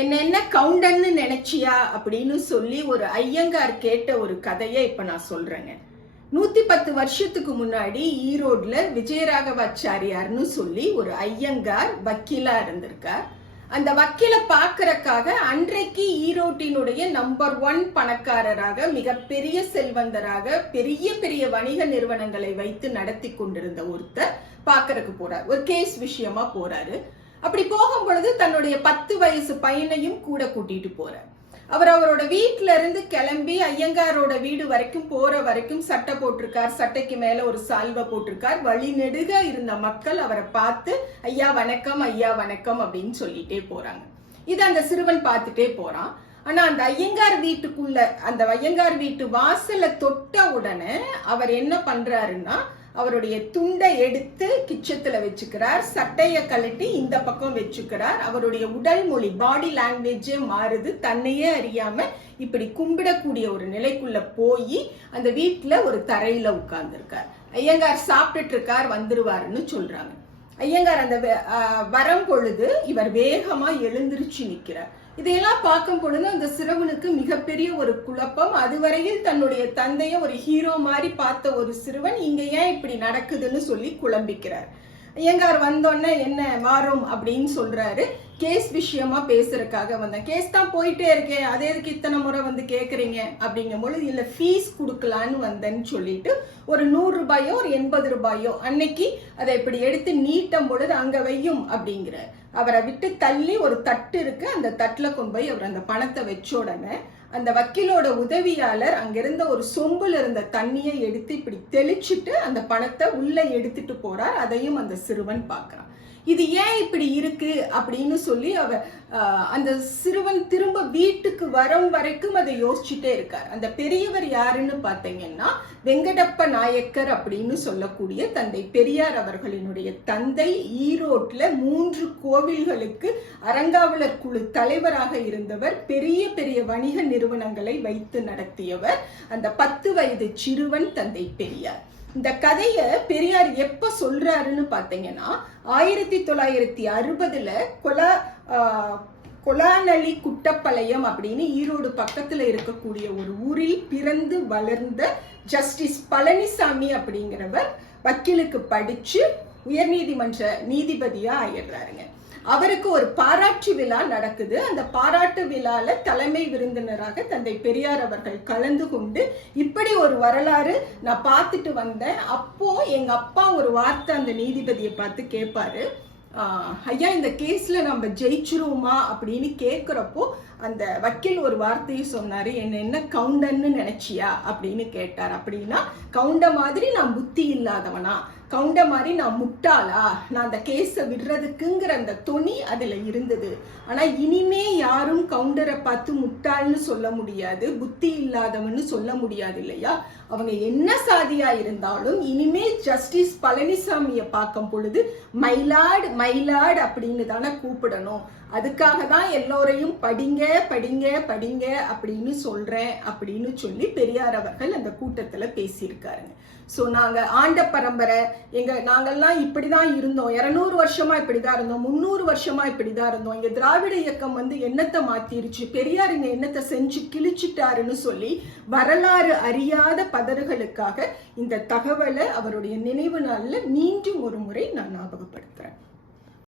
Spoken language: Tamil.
என்னென்ன என்ன கவுண்டன்னு நினைச்சியா அப்படின்னு சொல்லி ஒரு ஐயங்கார் கேட்ட ஒரு கதையை இப்போ நான் சொல்றேங்க நூற்றி பத்து வருஷத்துக்கு முன்னாடி ஈரோடில் விஜயராகவாச்சாரியார்னு சொல்லி ஒரு ஐயங்கார் வக்கீலா இருந்திருக்கார் அந்த வக்கீலை பார்க்கறக்காக அன்றைக்கு ஈரோட்டினுடைய நம்பர் ஒன் பணக்காரராக மிகப்பெரிய செல்வந்தராக பெரிய பெரிய வணிக நிறுவனங்களை வைத்து நடத்தி கொண்டிருந்த ஒருத்தர் பாக்குறதுக்கு போறார் ஒரு கேஸ் விஷயமா போறாரு அப்படி போகும் பொழுது தன்னுடைய பத்து வயசு பையனையும் கூட கூட்டிட்டு போறார் அவர் அவரோட வீட்டுல இருந்து கிளம்பி ஐயங்காரோட வீடு வரைக்கும் போற வரைக்கும் சட்டை போட்டிருக்கார் சட்டைக்கு மேல ஒரு சால்வை போட்டிருக்கார் வழி நெடுக இருந்த மக்கள் அவரை பார்த்து ஐயா வணக்கம் ஐயா வணக்கம் அப்படின்னு சொல்லிட்டே போறாங்க இது அந்த சிறுவன் பார்த்துட்டே போறான் ஆனா அந்த ஐயங்கார் வீட்டுக்குள்ள அந்த ஐயங்கார் வீட்டு வாசலை தொட்ட உடனே அவர் என்ன பண்றாருன்னா அவருடைய துண்டை எடுத்து கிச்சத்தில் வச்சுக்கிறார் சட்டையை கழட்டி இந்த பக்கம் வச்சுக்கிறார் அவருடைய உடல் மொழி பாடி லாங்குவேஜே மாறுது தன்னையே அறியாம இப்படி கும்பிடக்கூடிய ஒரு நிலைக்குள்ள போய் அந்த வீட்டில் ஒரு தரையில உட்கார்ந்துருக்கார் ஐயங்கார் சாப்பிட்டுட்டு இருக்கார் வந்துருவாருன்னு சொல்றாங்க ஐயங்கார் அந்த வரம் பொழுது இவர் வேகமா எழுந்திருச்சு நிற்கிறார் இதையெல்லாம் பார்க்கும் பொழுது அந்த சிறுவனுக்கு மிகப்பெரிய ஒரு குழப்பம் அதுவரையில் தன்னுடைய தந்தைய ஒரு ஹீரோ மாதிரி பார்த்த ஒரு சிறுவன் இங்க ஏன் இப்படி நடக்குதுன்னு சொல்லி குழம்பிக்கிறார் ஐயங்கார் வந்தோடனே என்ன மாறும் அப்படின்னு சொல்றாரு கேஸ் விஷயமா பேசுறதுக்காக வந்தேன் கேஸ் தான் போயிட்டே இருக்கேன் அதே எதுக்கு இத்தனை முறை வந்து கேட்குறீங்க அப்படிங்கும் பொழுது இல்லை ஃபீஸ் கொடுக்கலான்னு வந்தேன்னு சொல்லிட்டு ஒரு நூறு ரூபாயோ ஒரு எண்பது ரூபாயோ அன்னைக்கு அதை இப்படி எடுத்து நீட்டும் பொழுது அங்கே வையும் அப்படிங்கிறார் அவரை விட்டு தள்ளி ஒரு தட்டு இருக்கு அந்த தட்டில் கொண்டு போய் அவர் அந்த பணத்தை வச்ச உடனே அந்த வக்கீலோட உதவியாளர் அங்கிருந்த ஒரு சொம்புல இருந்த தண்ணியை எடுத்து இப்படி தெளிச்சுட்டு அந்த பணத்தை உள்ள எடுத்துட்டு போறார் அதையும் அந்த சிறுவன் பார்க்குறான் இது ஏன் இப்படி இருக்கு அப்படின்னு சொல்லி அவ அந்த சிறுவன் திரும்ப வீட்டுக்கு வரும் வரைக்கும் அதை யோசிச்சுட்டே இருக்கார் அந்த பெரியவர் யாருன்னு பார்த்தீங்கன்னா வெங்கடப்ப நாயக்கர் அப்படின்னு சொல்லக்கூடிய தந்தை பெரியார் அவர்களினுடைய தந்தை ஈரோட்ல மூன்று கோவில்களுக்கு அரங்காவலர் குழு தலைவராக இருந்தவர் பெரிய பெரிய வணிக நிறுவனங்களை வைத்து நடத்தியவர் அந்த பத்து வயது சிறுவன் தந்தை பெரியார் இந்த கதையை பெரியார் எப்ப சொல்றாருன்னு பாத்தீங்கன்னா ஆயிரத்தி தொள்ளாயிரத்தி அறுபதுல கொலா கொலாநலி குட்டப்பாளையம் அப்படின்னு ஈரோடு பக்கத்துல இருக்கக்கூடிய ஒரு ஊரில் பிறந்து வளர்ந்த ஜஸ்டிஸ் பழனிசாமி அப்படிங்கிறவர் வக்கீலுக்கு படிச்சு உயர்நீதிமன்ற நீதிபதியா ஆயிடுறாருங்க அவருக்கு ஒரு பாராட்டு விழா நடக்குது அந்த பாராட்டு விழால தலைமை விருந்தினராக தந்தை பெரியார் அவர்கள் கலந்து கொண்டு இப்படி ஒரு வரலாறு நான் பார்த்துட்டு வந்தேன் அப்போ எங்க அப்பா ஒரு வார்த்தை அந்த நீதிபதியை பார்த்து கேட்பாரு ஐயா இந்த கேஸ்ல நம்ம ஜெயிச்சிருவோமா அப்படின்னு கேட்குறப்போ அந்த வக்கீல் ஒரு வார்த்தையை சொன்னார் என்ன என்ன கவுண்டன்னு நினைச்சியா அப்படின்னு கேட்டார் அப்படின்னா கவுண்ட மாதிரி நான் புத்தி இல்லாதவனா கவுண்ட மாதிரி நான் முட்டாளா நான் அந்த கேஸை விடுறதுக்குங்கிற அந்த துணி அதில் இருந்தது ஆனால் இனிமே யாரும் கவுண்டரை பார்த்து முட்டாள்னு சொல்ல முடியாது புத்தி இல்லாதவன்னு சொல்ல முடியாது இல்லையா அவங்க என்ன சாதியாக இருந்தாலும் இனிமே ஜஸ்டிஸ் பழனிசாமியை பார்க்கும் பொழுது மயிலாடு மயிலாடு அப்படின்னு தானே கூப்பிடணும் அதுக்காக தான் எல்லோரையும் படிங்க படிங்க படிங்க அப்படின்னு சொல்கிறேன் அப்படின்னு சொல்லி பெரியார் அவர்கள் அந்த கூட்டத்தில் பேசியிருக்காருங்க ஸோ நாங்கள் ஆண்ட பரம்பரை எங்க நாங்கள்லாம் இப்படிதான் இருந்தோம் இரநூறு வருஷமா இப்படிதான் இருந்தோம் முந்நூறு வருஷமா இப்படிதான் இருந்தோம் இங்க திராவிட இயக்கம் வந்து எண்ணத்தை மாத்திருச்சு பெரியார் இந்த எண்ணத்தை செஞ்சு கிழிச்சிட்டாருன்னு சொல்லி வரலாறு அறியாத பதறுகளுக்காக இந்த தகவலை அவருடைய நினைவு நாளில் மீண்டும் ஒரு முறை நான் ஞாபகப்படுத்துறேன்